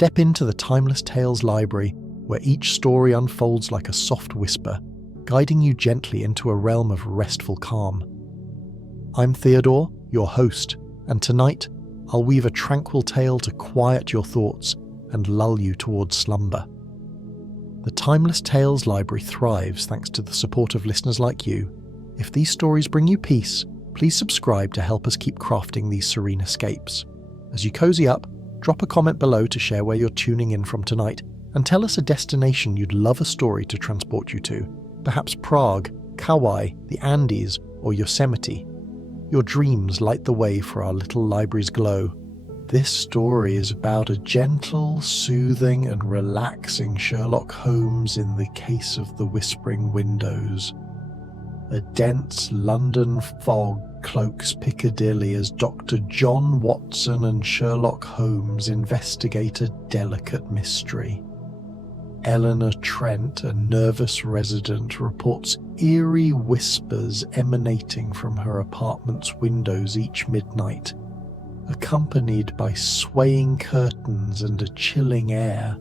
Step into the Timeless Tales library, where each story unfolds like a soft whisper, guiding you gently into a realm of restful calm. I'm Theodore, your host, and tonight I'll weave a tranquil tale to quiet your thoughts and lull you towards slumber. The Timeless Tales library thrives thanks to the support of listeners like you. If these stories bring you peace, please subscribe to help us keep crafting these serene escapes. As you cozy up, drop a comment below to share where you're tuning in from tonight, and tell us a destination you'd love a story to transport you to. Perhaps Prague, Kauai, the Andes, or Yosemite. Your dreams light the way for our little library's glow. This story is about a gentle, soothing, and relaxing Sherlock Holmes in the case of the Whispering Windows. A dense London fog cloaks Piccadilly as Dr. John Watson and Sherlock Holmes investigate a delicate mystery. Eleanor Trent, a nervous resident, reports eerie whispers emanating from her apartment's windows each midnight, accompanied by swaying curtains and a chilling air.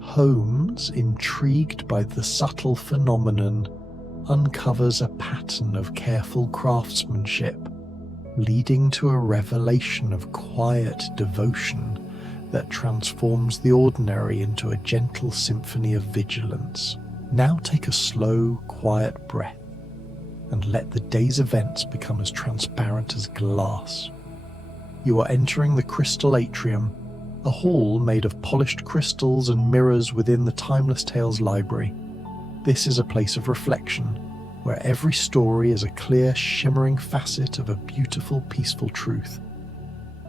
Holmes, intrigued by the subtle phenomenon, uncovers a pattern of careful craftsmanship, leading to a revelation of quiet devotion that transforms the ordinary into a gentle symphony of vigilance. Now take a slow, quiet breath and let the day's events become as transparent as glass. You are entering the Crystal Atrium, a hall made of polished crystals and mirrors within the Timeless Tales library. This is a place of reflection, where every story is a clear, shimmering facet of a beautiful, peaceful truth.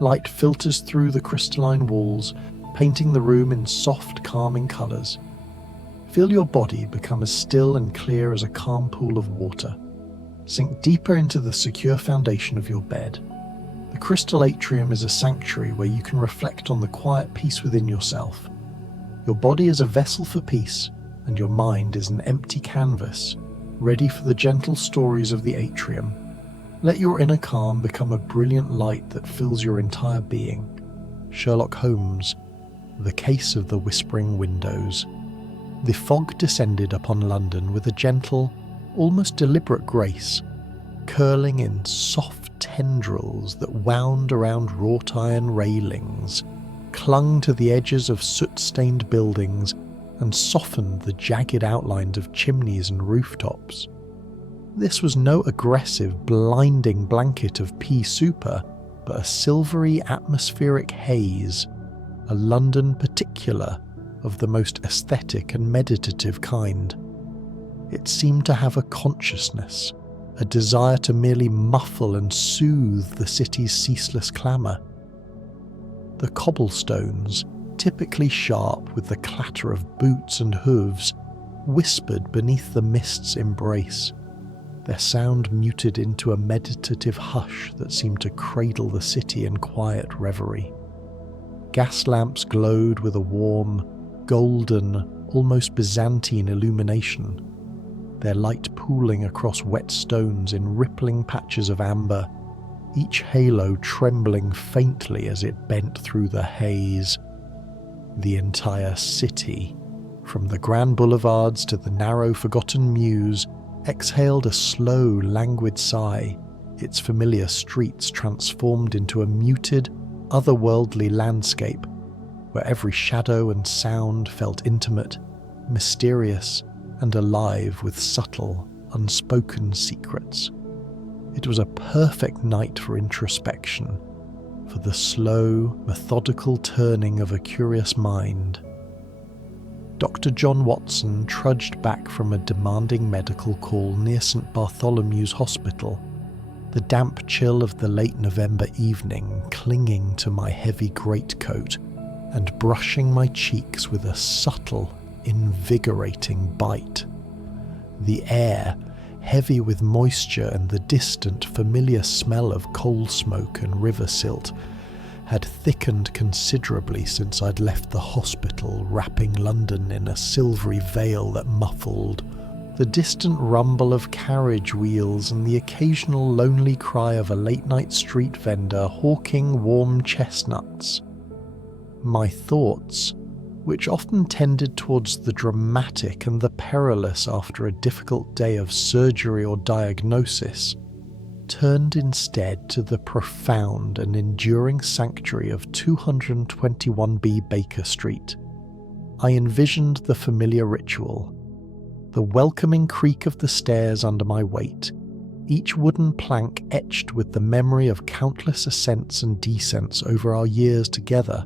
Light filters through the crystalline walls, painting the room in soft, calming colours. Feel your body become as still and clear as a calm pool of water. Sink deeper into the secure foundation of your bed. The Crystal Atrium is a sanctuary where you can reflect on the quiet peace within yourself. Your body is a vessel for peace, and your mind is an empty canvas, ready for the gentle stories of the atrium. Let your inner calm become a brilliant light that fills your entire being. Sherlock Holmes, The Case of the Whispering Windows. The fog descended upon London with a gentle, almost deliberate grace, curling in soft tendrils that wound around wrought iron railings, clung to the edges of soot-stained buildings, and softened the jagged outlines of chimneys and rooftops. This was no aggressive, blinding blanket of pea super, but a silvery atmospheric haze, a London particular of the most aesthetic and meditative kind. It seemed to have a consciousness, a desire to merely muffle and soothe the city's ceaseless clamour. The cobblestones, typically sharp with the clatter of boots and hooves, whispered beneath the mist's embrace, their sound muted into a meditative hush that seemed to cradle the city in quiet reverie. Gas lamps glowed with a warm, golden, almost Byzantine illumination, their light pooling across wet stones in rippling patches of amber, each halo trembling faintly as it bent through the haze. The entire city, from the grand boulevards to the narrow forgotten mews, exhaled a slow, languid sigh, its familiar streets transformed into a muted, otherworldly landscape, where every shadow and sound felt intimate, mysterious, and alive with subtle, unspoken secrets. It was a perfect night for introspection, for the slow, methodical turning of a curious mind. Dr. John Watson trudged back from a demanding medical call near St. Bartholomew's Hospital, the damp chill of the late November evening clinging to my heavy greatcoat and brushing my cheeks with a subtle, invigorating bite. The air, heavy with moisture and the distant, familiar smell of coal smoke and river silt, had thickened considerably since I'd left the hospital, wrapping London in a silvery veil that muffled the distant rumble of carriage wheels and the occasional lonely cry of a late-night street vendor hawking warm chestnuts. My thoughts, which often tended towards the dramatic and the perilous after a difficult day of surgery or diagnosis, turned instead to the profound and enduring sanctuary of 221B Baker Street. I envisioned the familiar ritual, the welcoming creak of the stairs under my weight, each wooden plank etched with the memory of countless ascents and descents over our years together,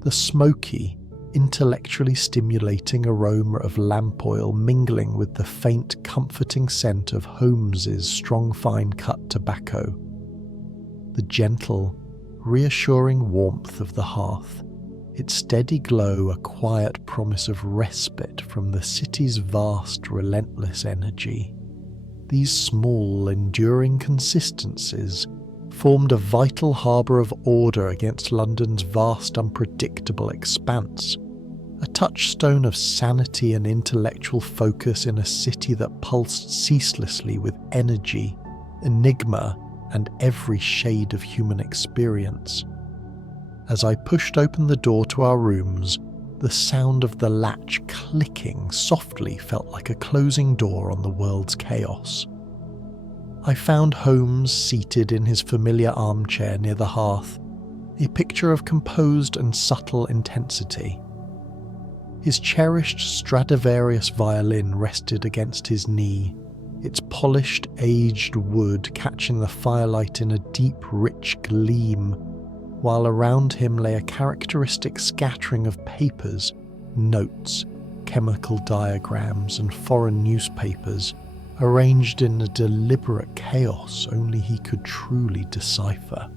the smoky, intellectually stimulating aroma of lamp oil mingling with the faint, comforting scent of Holmes's strong fine-cut tobacco, the gentle, reassuring warmth of the hearth, its steady glow a quiet promise of respite from the city's vast, relentless energy. These small, enduring consistencies formed a vital harbour of order against London's vast, unpredictable expanse, a touchstone of sanity and intellectual focus in a city that pulsed ceaselessly with energy, enigma, and every shade of human experience. As I pushed open the door to our rooms, the sound of the latch clicking softly felt like a closing door on the world's chaos. I found Holmes seated in his familiar armchair near the hearth, a picture of composed and subtle intensity. His cherished Stradivarius violin rested against his knee, its polished, aged wood catching the firelight in a deep, rich gleam, while around him lay a characteristic scattering of papers, notes, chemical diagrams, and foreign newspapers, arranged in a deliberate chaos only he could truly decipher.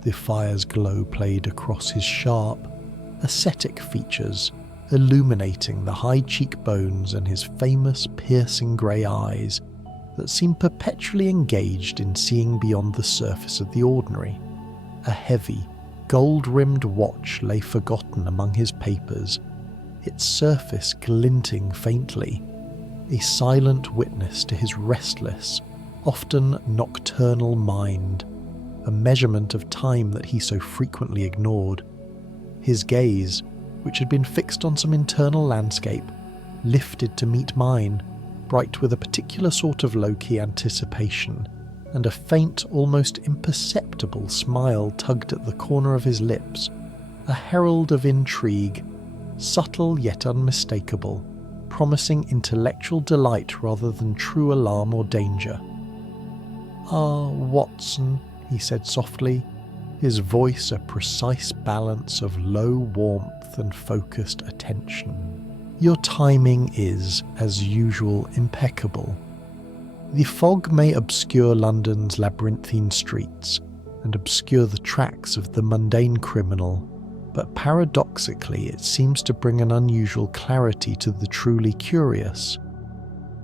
The fire's glow played across his sharp, ascetic features, illuminating the high cheekbones and his famous piercing grey eyes that seemed perpetually engaged in seeing beyond the surface of the ordinary. A heavy, gold-rimmed watch lay forgotten among his papers, its surface glinting faintly, a silent witness to his restless, often nocturnal mind, a measurement of time that he so frequently ignored. His gaze, which had been fixed on some internal landscape, lifted to meet mine, bright with a particular sort of low-key anticipation, and a faint, almost imperceptible smile tugged at the corner of his lips, a herald of intrigue, subtle yet unmistakable, promising intellectual delight rather than true alarm or danger. "Ah, Watson," he said softly, his voice a precise balance of low warmth and focused attention. "Your timing is, as usual, impeccable. The fog may obscure London's labyrinthine streets and obscure the tracks of the mundane criminal, but paradoxically it seems to bring an unusual clarity to the truly curious.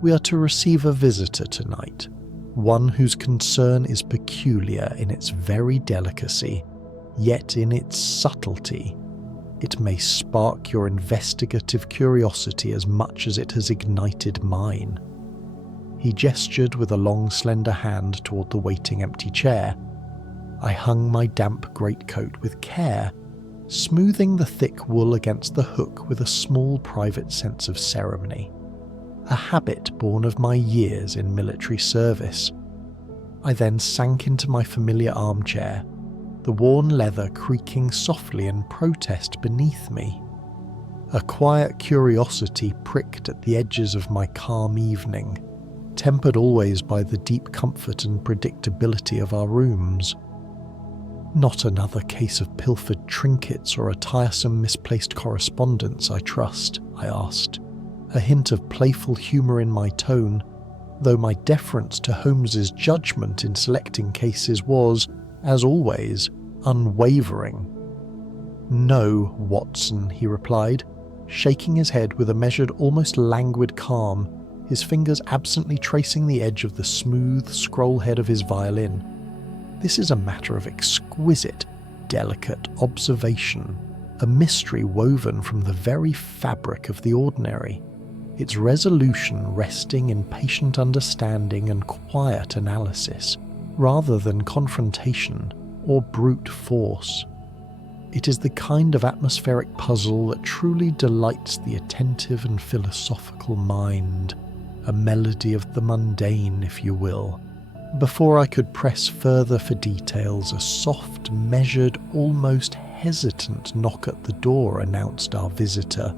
We are to receive a visitor tonight, one whose concern is peculiar in its very delicacy, yet in its subtlety. It may spark your investigative curiosity as much as it has ignited mine." He gestured with a long, slender hand toward the waiting empty chair. I hung my damp greatcoat with care, smoothing the thick wool against the hook with a small private sense of ceremony, a habit born of my years in military service. I then sank into my familiar armchair, the worn leather creaking softly in protest beneath me. A quiet curiosity pricked at the edges of my calm evening, tempered always by the deep comfort and predictability of our rooms. "Not another case of pilfered trinkets or a tiresome misplaced correspondence, I trust?" I asked, a hint of playful humour in my tone, though my deference to Holmes's judgment in selecting cases was, as always, unwavering. "No, Watson," he replied, shaking his head with a measured, almost languid calm, his fingers absently tracing the edge of the smooth scroll head of his violin. "This is a matter of exquisite, delicate observation, a mystery woven from the very fabric of the ordinary, its resolution resting in patient understanding and quiet analysis, rather than confrontation or brute force." It is the kind of atmospheric puzzle that truly delights the attentive and philosophical mind, a melody of the mundane, if you will. Before I could press further for details, a soft, measured, almost hesitant knock at the door announced our visitor.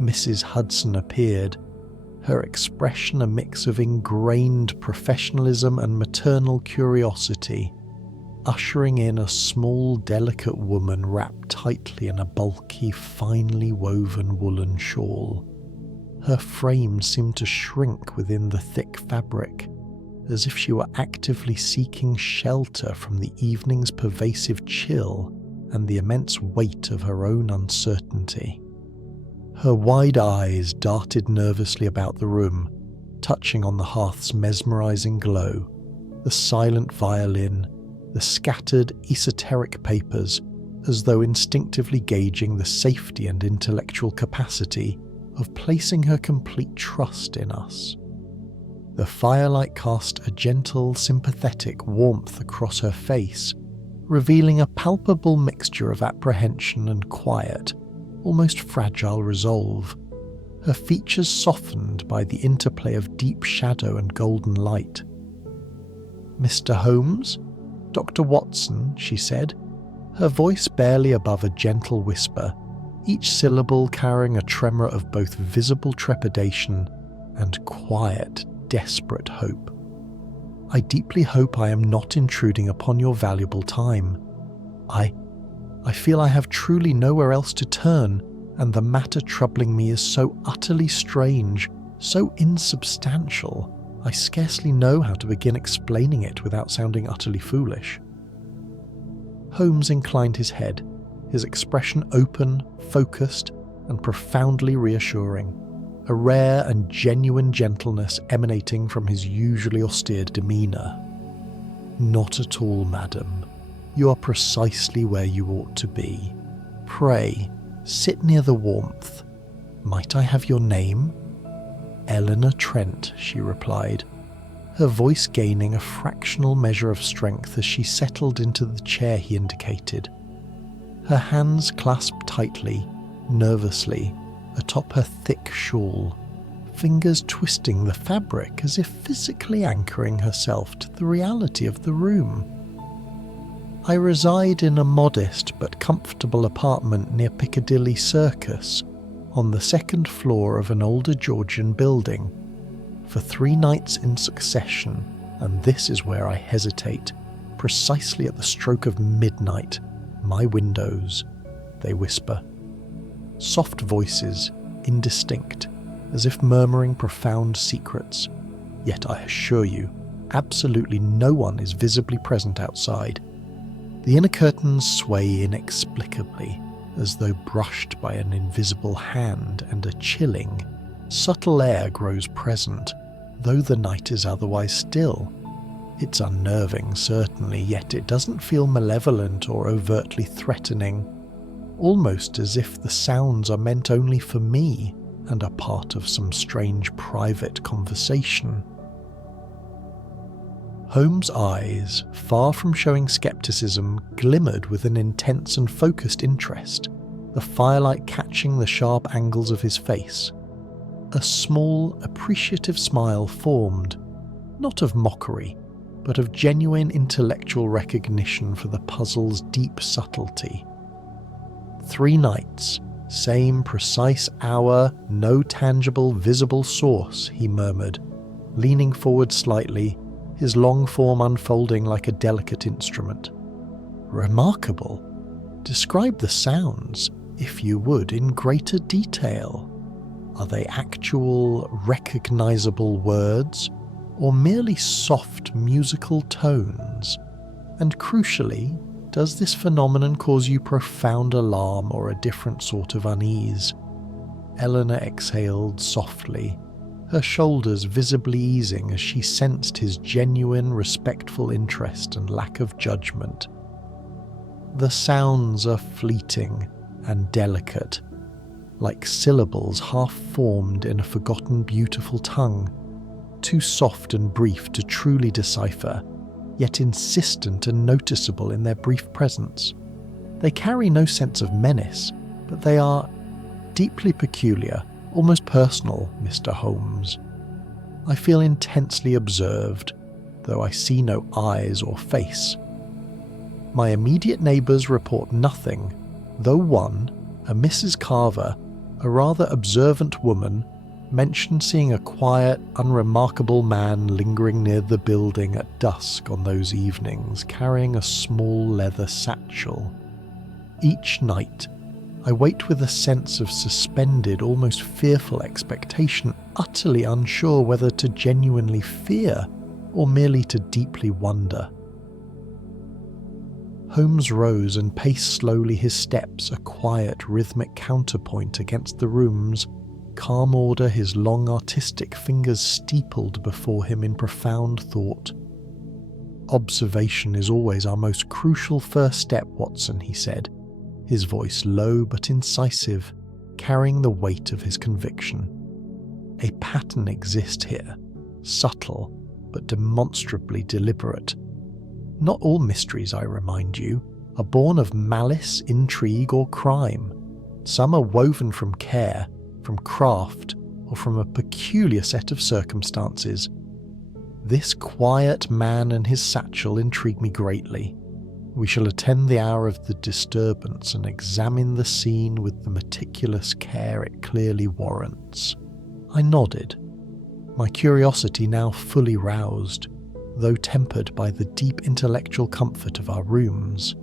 Mrs. Hudson appeared, her expression a mix of ingrained professionalism and maternal curiosity, ushering in a small, delicate woman wrapped tightly in a bulky, finely woven woolen shawl. Her frame seemed to shrink within the thick fabric, as if she were actively seeking shelter from the evening's pervasive chill and the immense weight of her own uncertainty. Her wide eyes darted nervously about the room, touching on the hearth's mesmerizing glow, the silent violin, the scattered esoteric papers, as though instinctively gauging the safety and intellectual capacity of placing her complete trust in us. The firelight cast a gentle, sympathetic warmth across her face, revealing a palpable mixture of apprehension and quiet, almost fragile resolve, her features softened by the interplay of deep shadow and golden light. "Mr. Holmes? Dr. Watson," she said, her voice barely above a gentle whisper, each syllable carrying a tremor of both visible trepidation and quiet, desperate hope. "I deeply hope I am not intruding upon your valuable time. I feel I have truly nowhere else to turn, and the matter troubling me is so utterly strange, so insubstantial, I scarcely know how to begin explaining it without sounding utterly foolish." Holmes inclined his head, his expression open, focused, and profoundly reassuring, a rare and genuine gentleness emanating from his usually austere demeanour. "Not at all, madam. You are precisely where you ought to be. Pray, sit near the warmth. Might I have your name?" "Eleanor Trent," she replied, her voice gaining a fractional measure of strength as she settled into the chair he indicated. Her hands clasped tightly, nervously, atop her thick shawl, fingers twisting the fabric as if physically anchoring herself to the reality of the room. "I reside in a modest but comfortable apartment near Piccadilly Circus, on the second floor of an older Georgian building, for 3 nights in succession, and this is where I hesitate, precisely at the stroke of midnight, my windows," they whisper. Soft voices, indistinct, as if murmuring profound secrets, yet I assure you, absolutely no one is visibly present outside. The inner curtains sway inexplicably, as though brushed by an invisible hand, and a chilling, subtle air grows present, though the night is otherwise still. It's unnerving, certainly, yet it doesn't feel malevolent or overtly threatening, almost as if the sounds are meant only for me and are part of some strange private conversation. Holmes' eyes, far from showing skepticism, glimmered with an intense and focused interest, the firelight catching the sharp angles of his face. A small, appreciative smile formed, not of mockery, but of genuine intellectual recognition for the puzzle's deep subtlety. 3 nights, same precise hour, no tangible, visible source, he murmured, leaning forward slightly, his long form unfolding like a delicate instrument. "Remarkable. Describe the sounds, if you would, in greater detail. Are they actual, recognizable words, or merely soft musical tones? And crucially, does this phenomenon cause you profound alarm or a different sort of unease?" Eleanor exhaled softly, her shoulders visibly easing as she sensed his genuine, respectful interest and lack of judgment. "The sounds are fleeting and delicate, like syllables half-formed in a forgotten beautiful tongue, too soft and brief to truly decipher, yet insistent and noticeable in their brief presence. They carry no sense of menace, but they are deeply peculiar, almost personal, Mr. Holmes. I feel intensely observed, though I see no eyes or face. My immediate neighbours report nothing, though one, a Mrs. Carver, a rather observant woman, mentioned seeing a quiet, unremarkable man lingering near the building at dusk on those evenings, carrying a small leather satchel. Each night, I wait with a sense of suspended, almost fearful expectation, utterly unsure whether to genuinely fear or merely to deeply wonder. Holmes rose and paced slowly, his steps a quiet, rhythmic counterpoint against the room's calm order, his long artistic fingers steepled before him in profound thought. "Observation is always our most crucial first step, Watson," he said, his voice low but incisive, carrying the weight of his conviction. "A pattern exists here, subtle but demonstrably deliberate. Not all mysteries, I remind you, are born of malice, intrigue, or crime. Some are woven from care, from craft, or from a peculiar set of circumstances. This quiet man and his satchel intrigue me greatly. We shall attend the hour of the disturbance and examine the scene with the meticulous care it clearly warrants." I nodded, my curiosity now fully roused, though tempered by the deep intellectual comfort of our rooms.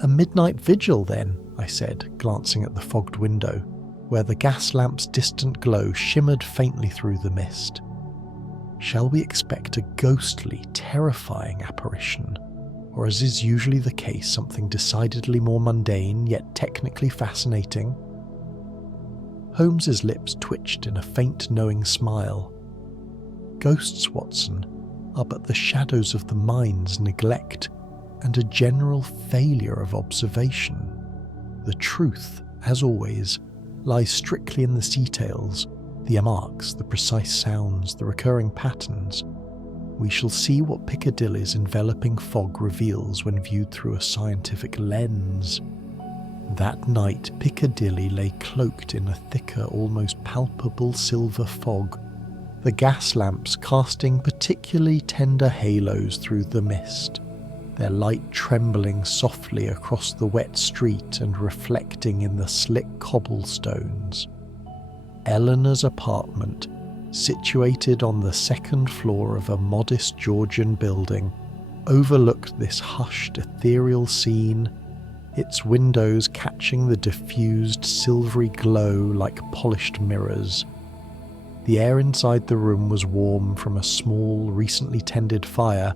"A midnight vigil, then," I said, glancing at the fogged window, where the gas lamp's distant glow shimmered faintly through the mist. "Shall we expect a ghostly, terrifying apparition, or, as is usually the case, something decidedly more mundane, yet technically fascinating?" Holmes's lips twitched in a faint, knowing smile. "Ghosts, Watson, are but the shadows of the mind's neglect and a general failure of observation. The truth, as always, lies strictly in the details, the marks, the precise sounds, the recurring patterns. We shall see what Piccadilly's enveloping fog reveals when viewed through a scientific lens." That night Piccadilly lay cloaked in a thicker, almost palpable silver fog, the gas lamps casting particularly tender halos through the mist, their light trembling softly across the wet street and reflecting in the slick cobblestones. Eleanor's apartment, situated on the second floor of a modest Georgian building, overlooked this hushed, ethereal scene, its windows catching the diffused silvery glow like polished mirrors. The air inside the room was warm from a small, recently tended fire,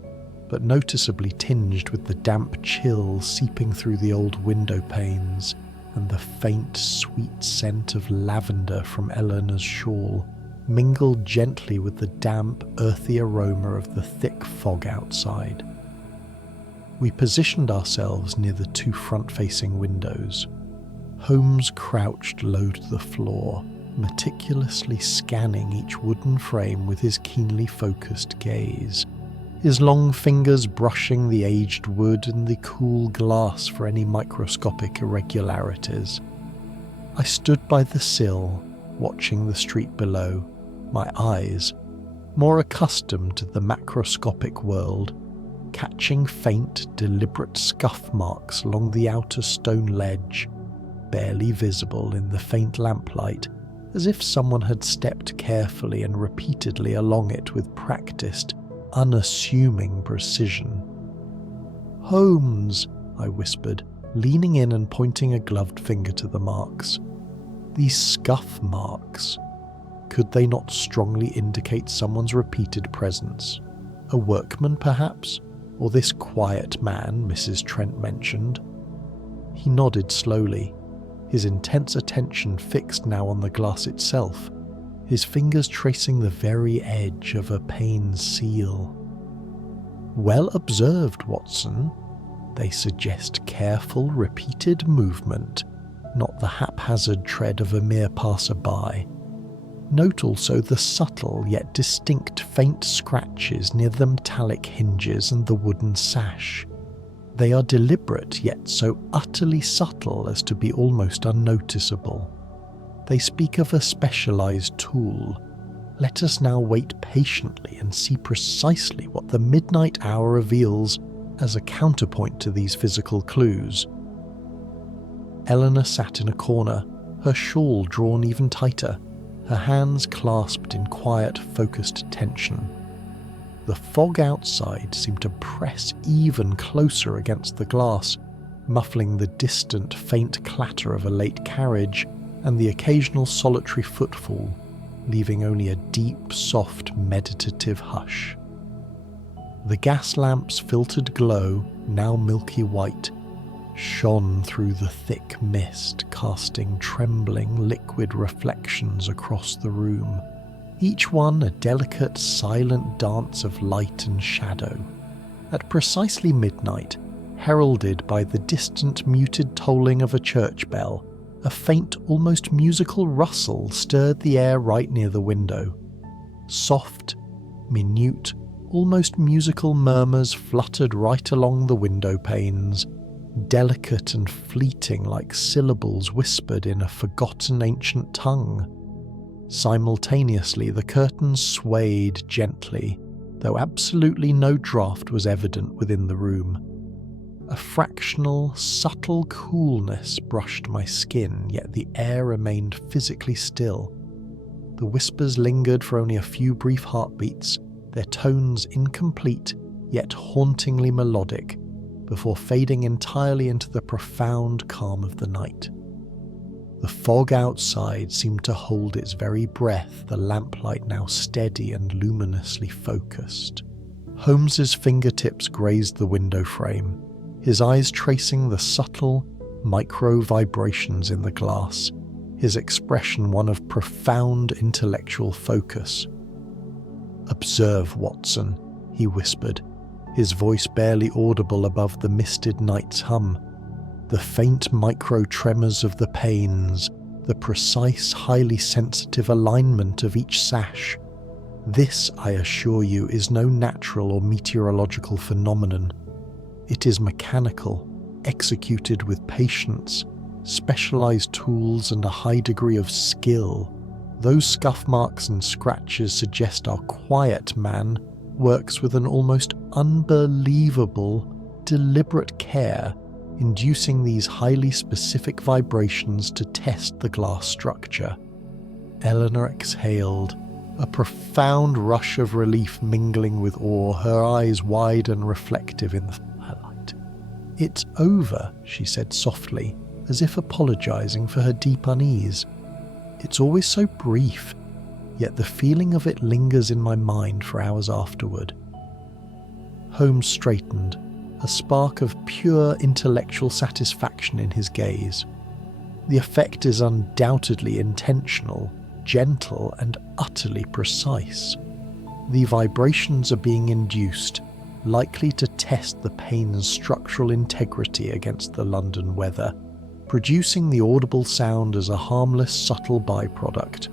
but noticeably tinged with the damp chill seeping through the old window panes and the faint, sweet scent of lavender from Eleanor's shawl, mingled gently with the damp, earthy aroma of the thick fog outside. We positioned ourselves near the two front-facing windows. Holmes crouched low to the floor, meticulously scanning each wooden frame with his keenly focused gaze, his long fingers brushing the aged wood and the cool glass for any microscopic irregularities. I stood by the sill, watching the street below, my eyes, more accustomed to the macroscopic world, catching faint, deliberate scuff marks along the outer stone ledge, barely visible in the faint lamplight, as if someone had stepped carefully and repeatedly along it with practiced, unassuming precision. "Holmes," I whispered, leaning in and pointing a gloved finger to the marks. "These scuff marks, could they not strongly indicate someone's repeated presence? A workman, perhaps? Or this quiet man Mrs. Trent mentioned?" He nodded slowly, his intense attention fixed now on the glass itself, his fingers tracing the very edge of a pane seal. "Well observed, Watson. They suggest careful, repeated movement, not the haphazard tread of a mere passer-by. Note also the subtle yet distinct faint scratches near the metallic hinges and the wooden sash. They are deliberate, yet so utterly subtle as to be almost unnoticeable. They speak of a specialized tool. Let us now wait patiently and see precisely what the midnight hour reveals as a counterpoint to these physical clues. Eleanor sat in a corner, her shawl drawn even tighter, her hands clasped in quiet, focused tension. The fog outside seemed to press even closer against the glass, muffling the distant, faint clatter of a late carriage and the occasional solitary footfall, leaving only a deep, soft, meditative hush. The gas lamp's filtered glow, now milky white, shone through the thick mist, casting trembling, liquid reflections across the room, each one a delicate, silent dance of light and shadow. At precisely midnight, heralded by the distant, muted tolling of a church bell, a faint, almost musical rustle stirred the air right near the window. Soft, minute, almost musical murmurs fluttered right along the window panes, delicate and fleeting like syllables whispered in a forgotten ancient tongue. Simultaneously, the curtains swayed gently, though absolutely no draught was evident within the room. A fractional, subtle coolness brushed my skin, yet the air remained physically still. The whispers lingered for only a few brief heartbeats, their tones incomplete, yet hauntingly melodic, before fading entirely into the profound calm of the night. The fog outside seemed to hold its very breath, the lamplight now steady and luminously focused. Holmes's fingertips grazed the window frame, his eyes tracing the subtle, micro-vibrations in the glass, his expression one of profound intellectual focus. "Observe, Watson," he whispered, his voice barely audible above the misted night's hum. The faint micro-tremors of the panes, the precise, highly sensitive alignment of each sash. This, I assure you, is no natural or meteorological phenomenon. It is mechanical, executed with patience, specialized tools and a high degree of skill. Those scuff marks and scratches suggest our quiet man works with an almost unbelievable, deliberate care, inducing these highly specific vibrations to test the glass structure. Eleanor exhaled, a profound rush of relief mingling with awe, her eyes wide and reflective in the firelight. "It's over," she said softly, as if apologizing for her deep unease. "It's always so brief, yet the feeling of it lingers in my mind for hours afterward." Holmes straightened, a spark of pure intellectual satisfaction in his gaze. "The effect is undoubtedly intentional, gentle, and utterly precise. The vibrations are being induced, likely to test the pane's structural integrity against the London weather, producing the audible sound as a harmless, subtle byproduct.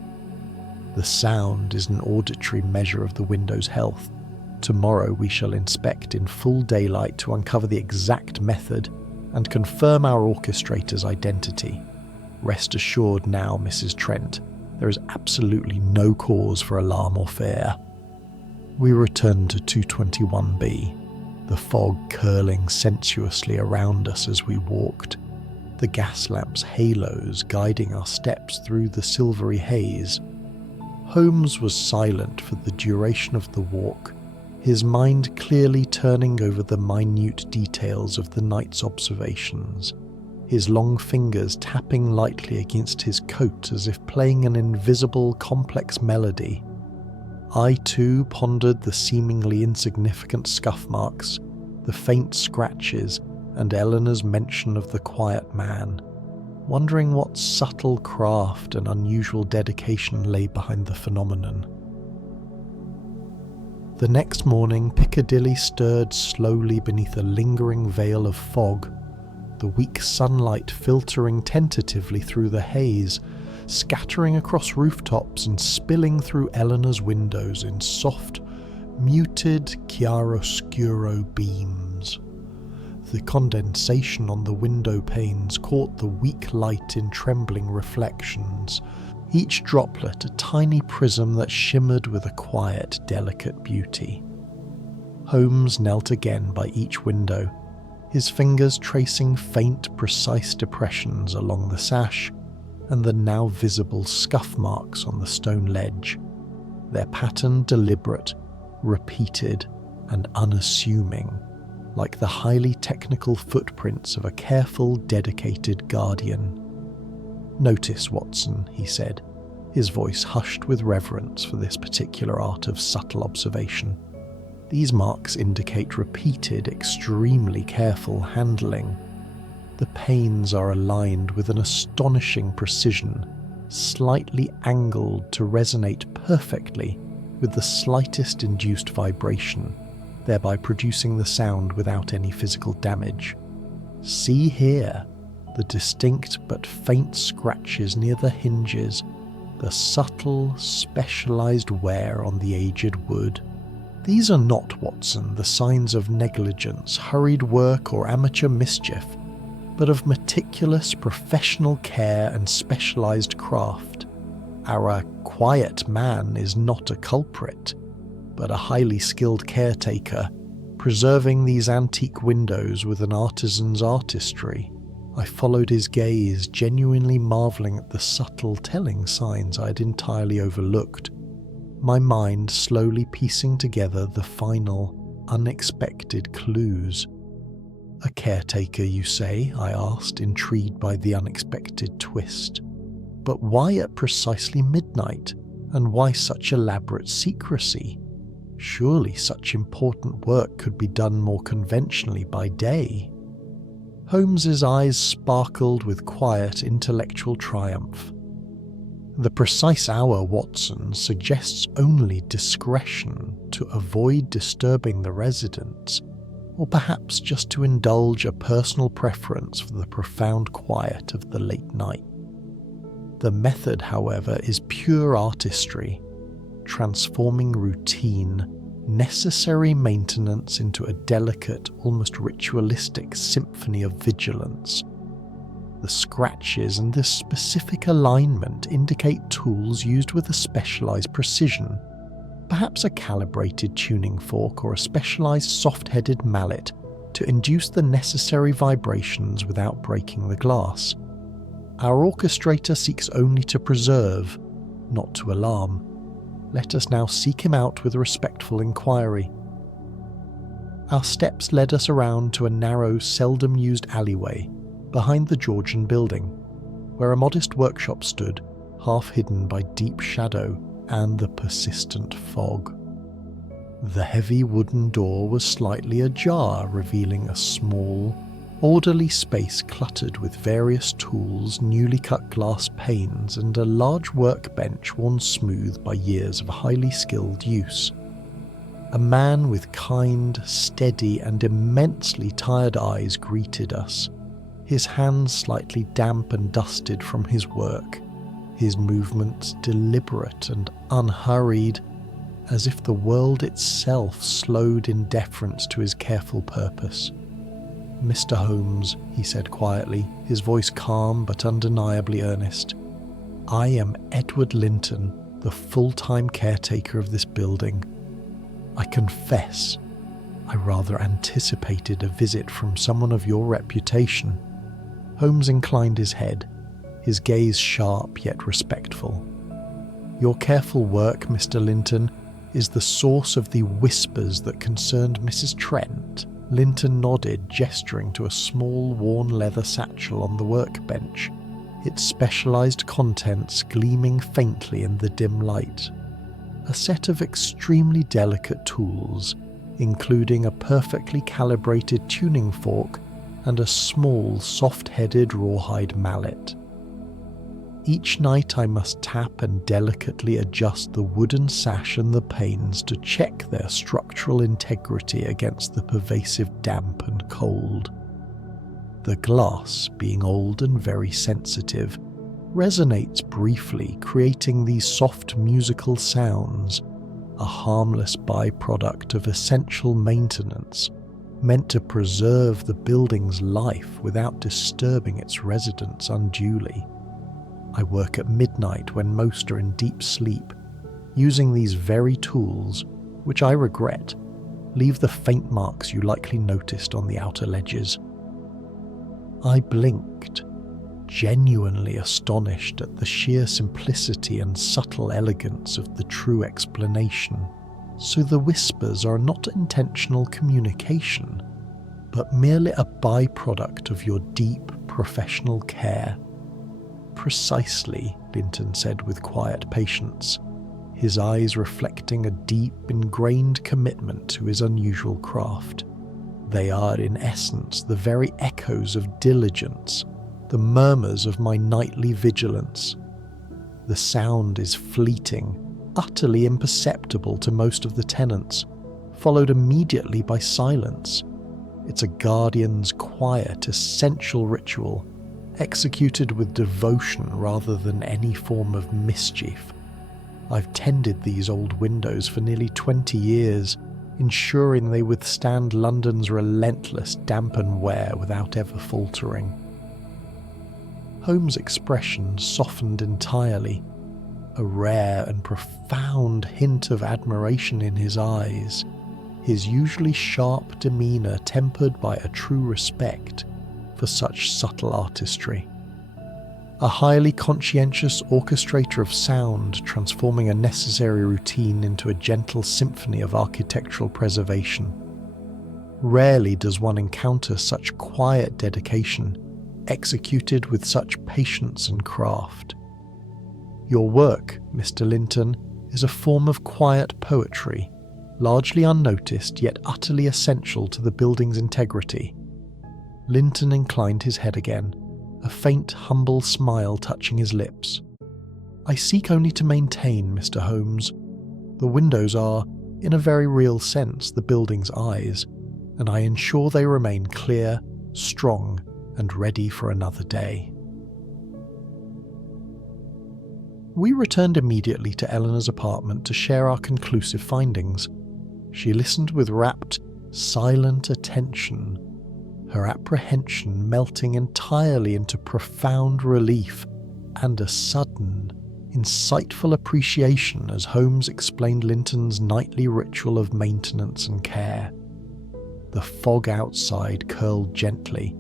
The sound is an auditory measure of the window's health. Tomorrow we shall inspect in full daylight to uncover the exact method and confirm our orchestrator's identity. Rest assured now, Mrs. Trent, there is absolutely no cause for alarm or fear." We returned to 221B, the fog curling sensuously around us as we walked, the gas lamp's halos guiding our steps through the silvery haze. Holmes was silent for the duration of the walk, his mind clearly turning over the minute details of the night's observations, his long fingers tapping lightly against his coat as if playing an invisible, complex melody. I too pondered the seemingly insignificant scuff marks, the faint scratches, and Eleanor's mention of the quiet man, wondering what subtle craft and unusual dedication lay behind the phenomenon. The next morning, Piccadilly stirred slowly beneath a lingering veil of fog, the weak sunlight filtering tentatively through the haze, scattering across rooftops and spilling through Eleanor's windows in soft, muted chiaroscuro beams. The condensation on the window panes caught the weak light in trembling reflections, each droplet a tiny prism that shimmered with a quiet, delicate beauty. Holmes knelt again by each window, his fingers tracing faint, precise depressions along the sash and the now visible scuff marks on the stone ledge, their pattern deliberate, repeated, and unassuming, like the highly technical footprints of a careful, dedicated guardian. "Notice, Watson," he said, his voice hushed with reverence for this particular art of subtle observation. "These marks indicate repeated, extremely careful handling. The panes are aligned with an astonishing precision, slightly angled to resonate perfectly with the slightest induced vibration, thereby producing the sound without any physical damage. See here, the distinct but faint scratches near the hinges, the subtle, specialized wear on the aged wood. These are not, Watson, the signs of negligence, hurried work, or amateur mischief, but of meticulous professional care and specialized craft. Our quiet man is not a culprit, but a highly skilled caretaker, preserving these antique windows with an artisan's artistry." I followed his gaze, genuinely marvelling at the subtle telling signs I had entirely overlooked, my mind slowly piecing together the final, unexpected clues. "A caretaker, you say?" I asked, intrigued by the unexpected twist. "But why at precisely midnight, and why such elaborate secrecy? Surely such important work could be done more conventionally by day." Holmes's eyes sparkled with quiet intellectual triumph. "The precise hour, Watson, suggests only discretion to avoid disturbing the residents, or perhaps just to indulge a personal preference for the profound quiet of the late night. The method, however, is pure artistry, transforming routine, necessary maintenance into a delicate, almost ritualistic symphony of vigilance. The scratches and this specific alignment indicate tools used with a specialized precision, perhaps a calibrated tuning fork or a specialized soft-headed mallet to induce the necessary vibrations without breaking the glass. Our orchestrator seeks only to preserve, not to alarm. Let us now seek him out with respectful inquiry." Our steps led us around to a narrow, seldom-used alleyway behind the Georgian building, where a modest workshop stood, half hidden by deep shadow and the persistent fog. The heavy wooden door was slightly ajar, revealing a small, orderly space cluttered with various tools, newly cut glass panes, and a large workbench worn smooth by years of highly skilled use. A man with kind, steady, and immensely tired eyes greeted us, his hands slightly damp and dusted from his work, his movements deliberate and unhurried, as if the world itself slowed in deference to his careful purpose. "Mr. Holmes," he said quietly, his voice calm but undeniably earnest, "I am Edward Linton, the full-time caretaker of this building. I confess, I rather anticipated a visit from someone of your reputation." Holmes inclined his head, his gaze sharp yet respectful. "Your careful work, Mr. Linton, is the source of the whispers that concerned Mrs. Trent." Linton nodded, gesturing to a small, worn leather satchel on the workbench, its specialized contents gleaming faintly in the dim light. A set of extremely delicate tools, including a perfectly calibrated tuning fork and a small, soft-headed rawhide mallet. Each night I must tap and delicately adjust the wooden sash and the panes to check their structural integrity against the pervasive damp and cold. The glass, being old and very sensitive, resonates briefly, creating these soft musical sounds, a harmless byproduct of essential maintenance, meant to preserve the building's life without disturbing its residents unduly. I work at midnight when most are in deep sleep. Using these very tools, which I regret, leave the faint marks you likely noticed on the outer ledges. I blinked, genuinely astonished at the sheer simplicity and subtle elegance of the true explanation. So the whispers are not intentional communication, but merely a byproduct of your deep professional care. Precisely, Linton said with quiet patience, his eyes reflecting a deep, ingrained commitment to his unusual craft. They are, in essence, the very echoes of diligence, the murmurs of my nightly vigilance. The sound is fleeting, utterly imperceptible to most of the tenants, followed immediately by silence. It's a guardian's quiet, essential ritual, executed with devotion rather than any form of mischief. I've tended these old windows for nearly 20 years, ensuring they withstand London's relentless dampen wear without ever faltering. Holmes' expression softened entirely, a rare and profound hint of admiration in his eyes, his usually sharp demeanour tempered by a true respect for such subtle artistry. A highly conscientious orchestrator of sound, transforming a necessary routine into a gentle symphony of architectural preservation. Rarely does one encounter such quiet dedication, executed with such patience and craft. Your work, Mr. Linton, is a form of quiet poetry, largely unnoticed yet utterly essential to the building's integrity. Linton inclined his head again, a faint, humble smile touching his lips. I seek only to maintain, Mr. Holmes. The windows are, in a very real sense, the building's eyes, and I ensure they remain clear, strong, and ready for another day. We returned immediately to Eleanor's apartment to share our conclusive findings. She listened with rapt, silent attention, her apprehension melting entirely into profound relief and a sudden, insightful appreciation as Holmes explained Linton's nightly ritual of maintenance and care. The fog outside curled gently,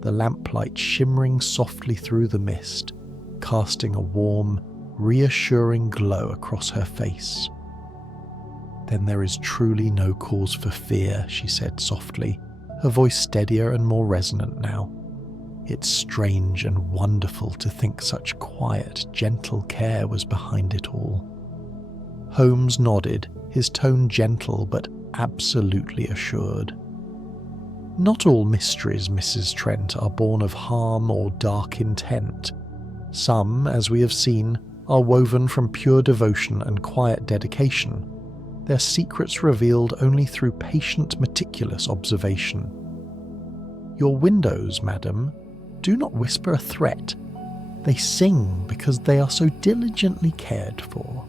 the lamplight shimmering softly through the mist, casting a warm, reassuring glow across her face. "Then there is truly no cause for fear," she said softly, her voice steadier and more resonant now. "It's strange and wonderful to think such quiet, gentle care was behind it all." Holmes nodded, his tone gentle but absolutely assured. "Not all mysteries, Mrs. Trent, are born of harm or dark intent. Some, as we have seen, are woven from pure devotion and quiet dedication, their secrets revealed only through patient, meticulous observation. Your windows, madam, do not whisper a threat. They sing because they are so diligently cared for,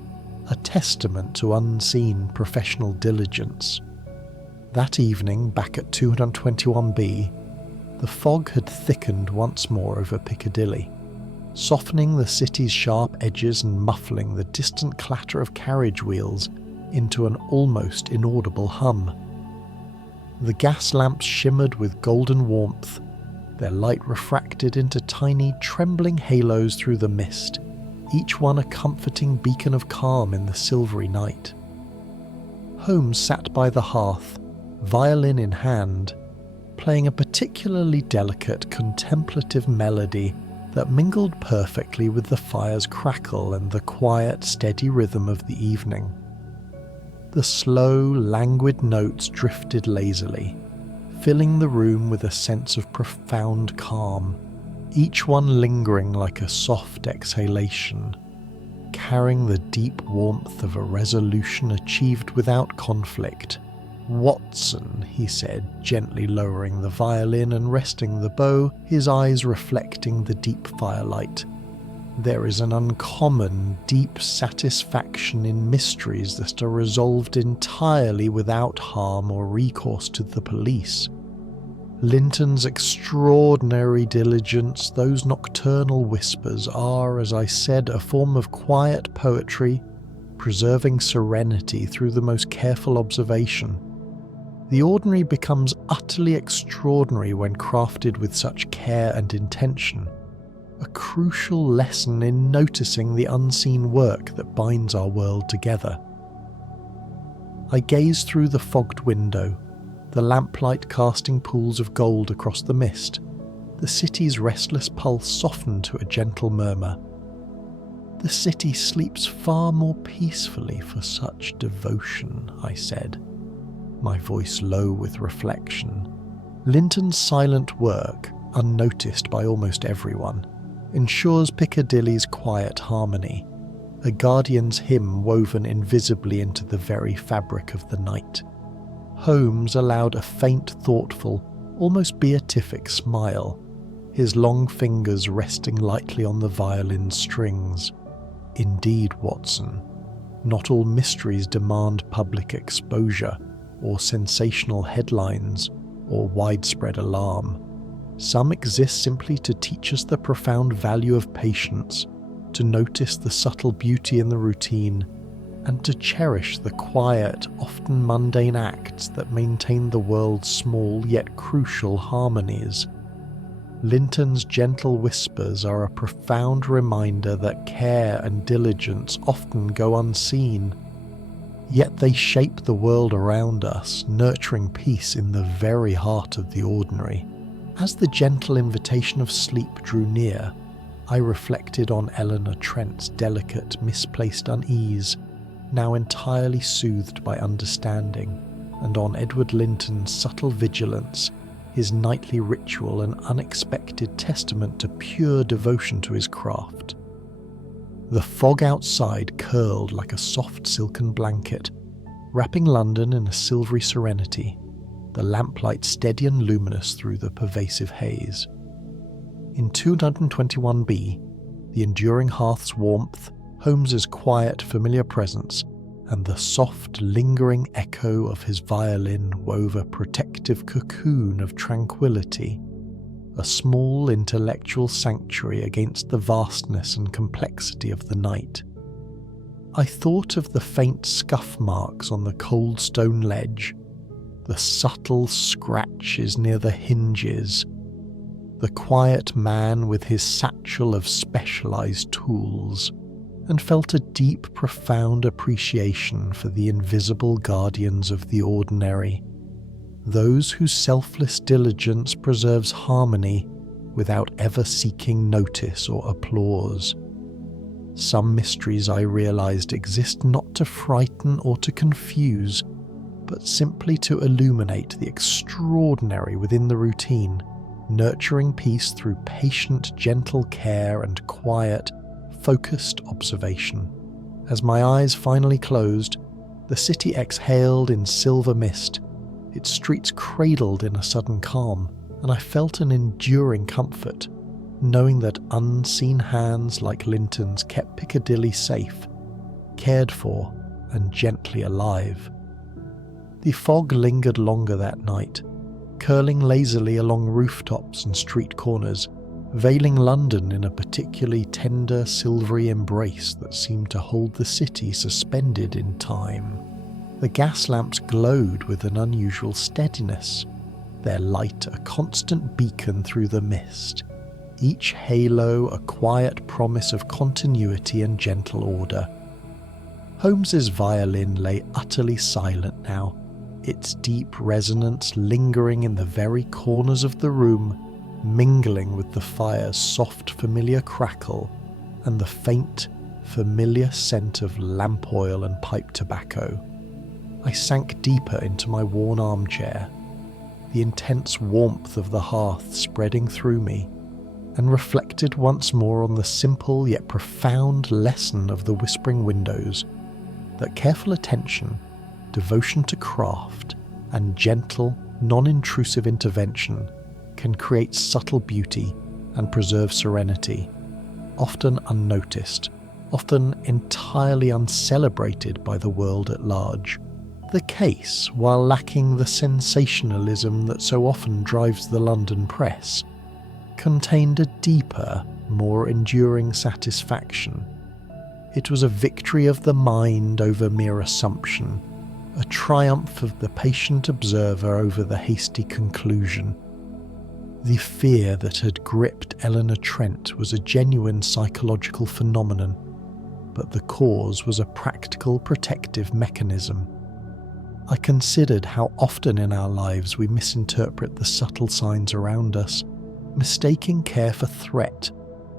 a testament to unseen professional diligence." That evening, back at 221B, the fog had thickened once more over Piccadilly, softening the city's sharp edges and muffling the distant clatter of carriage wheels into an almost inaudible hum. The gas lamps shimmered with golden warmth, their light refracted into tiny, trembling halos through the mist, each one a comforting beacon of calm in the silvery night. Holmes sat by the hearth, violin in hand, playing a particularly delicate, contemplative melody that mingled perfectly with the fire's crackle and the quiet, steady rhythm of the evening. The slow, languid notes drifted lazily, filling the room with a sense of profound calm, each one lingering like a soft exhalation, carrying the deep warmth of a resolution achieved without conflict. "Watson," he said, gently lowering the violin and resting the bow, his eyes reflecting the deep firelight. There is an uncommon, deep satisfaction in mysteries that are resolved entirely without harm or recourse to the police. Linton's extraordinary diligence, those nocturnal whispers, are, as I said, a form of quiet poetry, preserving serenity through the most careful observation. The ordinary becomes utterly extraordinary when crafted with such care and intention, a crucial lesson in noticing the unseen work that binds our world together. I gaze through the fogged window, the lamplight casting pools of gold across the mist, the city's restless pulse softened to a gentle murmur. The city sleeps far more peacefully for such devotion, I said, my voice low with reflection. Linton's silent work, unnoticed by almost everyone, ensures Piccadilly's quiet harmony, a guardian's hymn woven invisibly into the very fabric of the night. Holmes allowed a faint, thoughtful, almost beatific smile, his long fingers resting lightly on the violin's strings. Indeed, Watson, not all mysteries demand public exposure, or sensational headlines, or widespread alarm. Some exist simply to teach us the profound value of patience, to notice the subtle beauty in the routine, and to cherish the quiet, often mundane acts that maintain the world's small yet crucial harmonies. Linton's gentle whispers are a profound reminder that care and diligence often go unseen, yet they shape the world around us, nurturing peace in the very heart of the ordinary. As the gentle invitation of sleep drew near, I reflected on Eleanor Trent's delicate, misplaced unease, now entirely soothed by understanding, and on Edward Linton's subtle vigilance, his nightly ritual an unexpected testament to pure devotion to his craft. The fog outside curled like a soft silken blanket, wrapping London in a silvery serenity, the lamplight steady and luminous through the pervasive haze. In 221B, the enduring hearth's warmth, Holmes's quiet, familiar presence, and the soft, lingering echo of his violin wove a protective cocoon of tranquility, a small intellectual sanctuary against the vastness and complexity of the night. I thought of the faint scuff marks on the cold stone ledge, the subtle scratches near the hinges, the quiet man with his satchel of specialized tools, and felt a deep, profound appreciation for the invisible guardians of the ordinary, those whose selfless diligence preserves harmony without ever seeking notice or applause. Some mysteries, I realized, exist not to frighten or to confuse, but simply to illuminate the extraordinary within the routine, nurturing peace through patient, gentle care and quiet, focused observation. As my eyes finally closed, the city exhaled in silver mist, its streets cradled in a sudden calm, and I felt an enduring comfort, knowing that unseen hands like Linton's kept Piccadilly safe, cared for, and gently alive. The fog lingered longer that night, curling lazily along rooftops and street corners, veiling London in a particularly tender, silvery embrace that seemed to hold the city suspended in time. The gas lamps glowed with an unusual steadiness, their light a constant beacon through the mist, each halo a quiet promise of continuity and gentle order. Holmes's violin lay utterly silent now, its deep resonance lingering in the very corners of the room, mingling with the fire's soft, familiar crackle and the faint, familiar scent of lamp oil and pipe tobacco. I sank deeper into my worn armchair, the intense warmth of the hearth spreading through me, and reflected once more on the simple yet profound lesson of the whispering windows, that careful attention, devotion to craft, and gentle, non-intrusive intervention can create subtle beauty and preserve serenity. often unnoticed, often entirely uncelebrated by the world at large. The case, while lacking the sensationalism that so often drives the London press, contained a deeper, more enduring satisfaction. It was a victory of the mind over mere assumption, a triumph of the patient observer over the hasty conclusion. The fear that had gripped Eleanor Trent was a genuine psychological phenomenon, but the cause was a practical protective mechanism. I considered how often in our lives we misinterpret the subtle signs around us, mistaking care for threat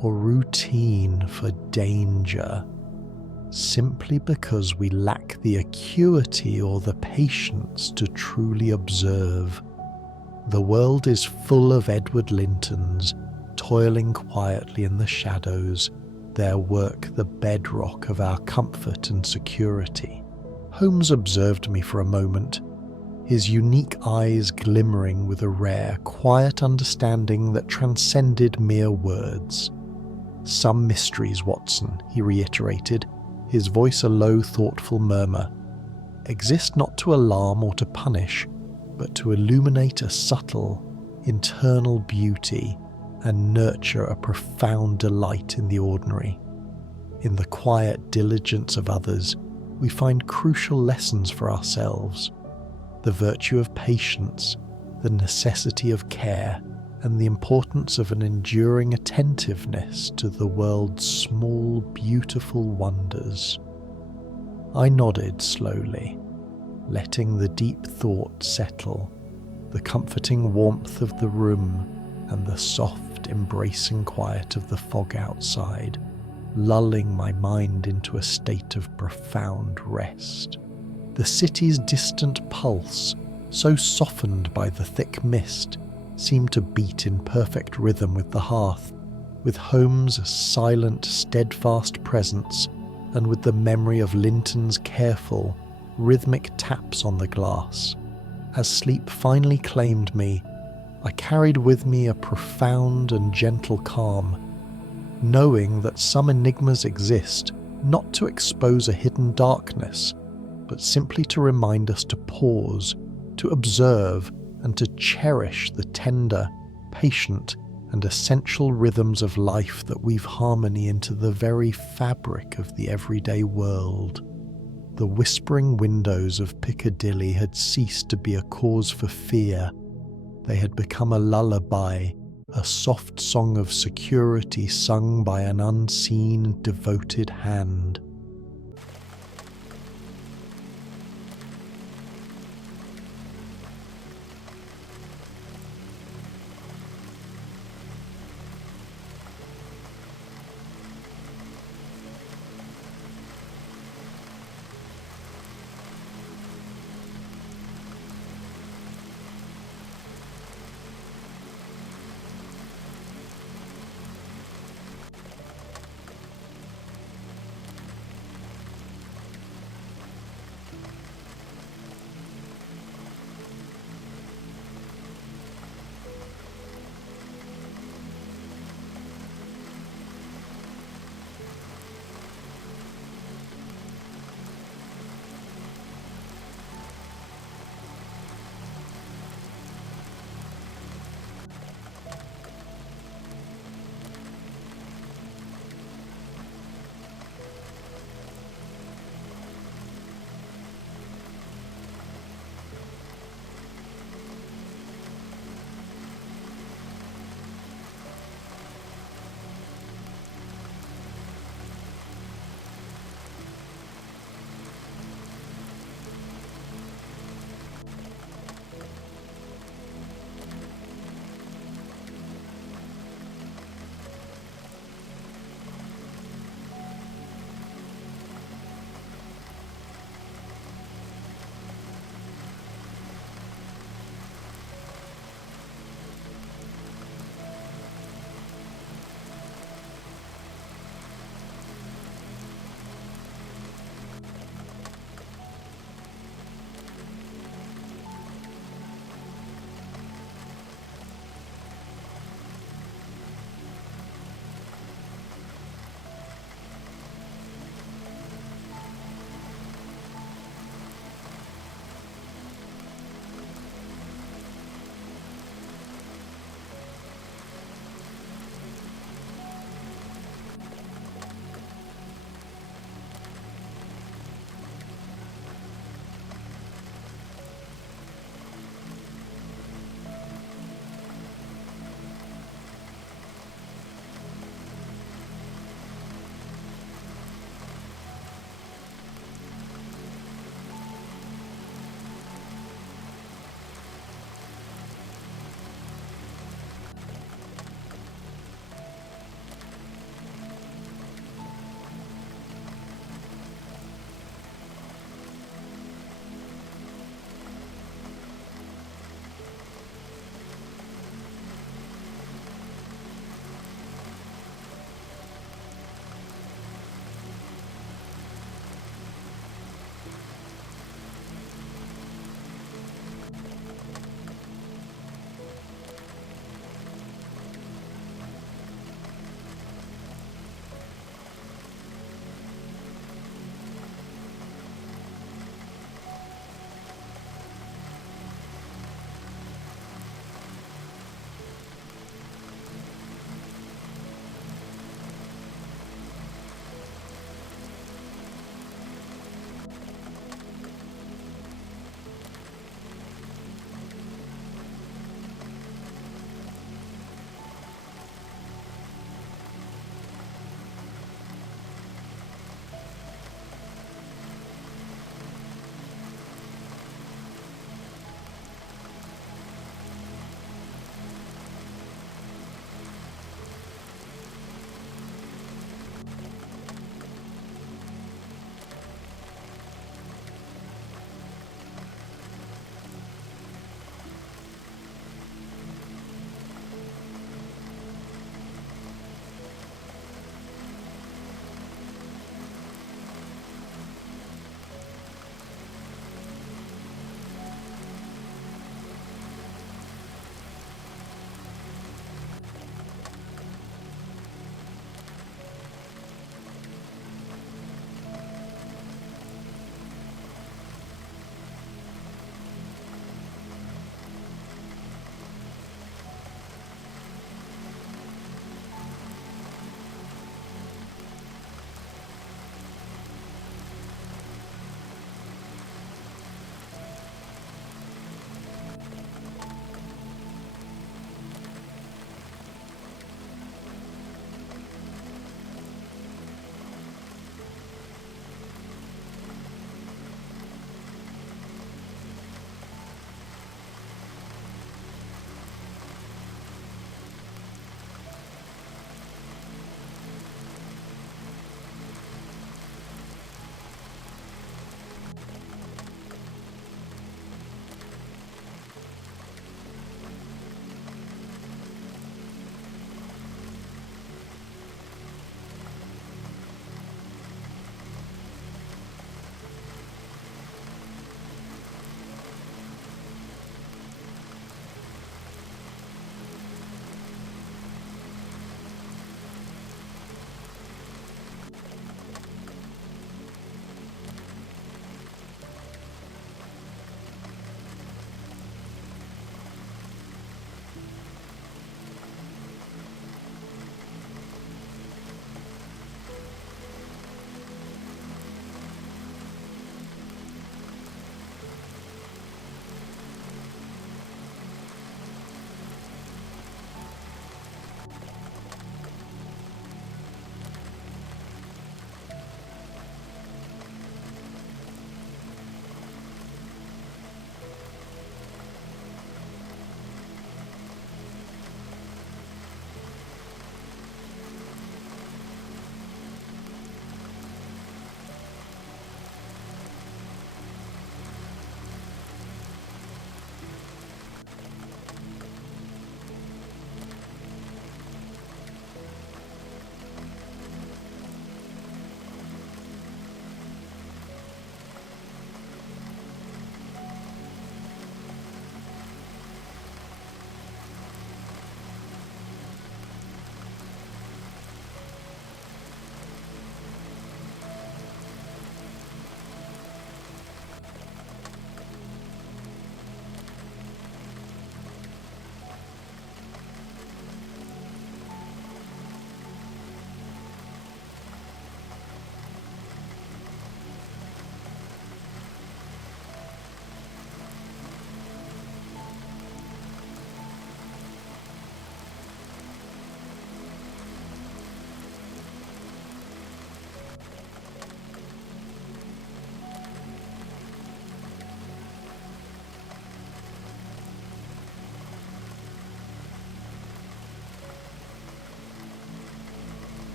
or routine for danger, simply because we lack the acuity or the patience to truly observe. The world is full of Edward Lintons, toiling quietly in the shadows, their work the bedrock of our comfort and security. Holmes observed me for a moment, his unique eyes glimmering with a rare, quiet understanding that transcended mere words. "Some mysteries, Watson," he reiterated, his voice a low, thoughtful murmur, "exist not to alarm or to punish, but to illuminate a subtle, internal beauty and nurture a profound delight in the ordinary. In the quiet diligence of others, we find crucial lessons for ourselves. The virtue of patience, the necessity of care, and the importance of an enduring attentiveness to the world's small, beautiful wonders." I nodded slowly, letting the deep thought settle, the comforting warmth of the room and the soft, embracing quiet of the fog outside, lulling my mind into a state of profound rest. The city's distant pulse, so softened by the thick mist, seemed to beat in perfect rhythm with the hearth, with Holmes' silent, steadfast presence, and with the memory of Linton's careful, rhythmic taps on the glass. As sleep finally claimed me, I carried with me a profound and gentle calm, knowing that some enigmas exist not to expose a hidden darkness, but simply to remind us to pause, to observe, and to cherish the tender, patient, and essential rhythms of life that weave harmony into the very fabric of the everyday world. The whispering windows of Piccadilly had ceased to be a cause for fear. They had become a lullaby, a soft song of security sung by an unseen, devoted hand.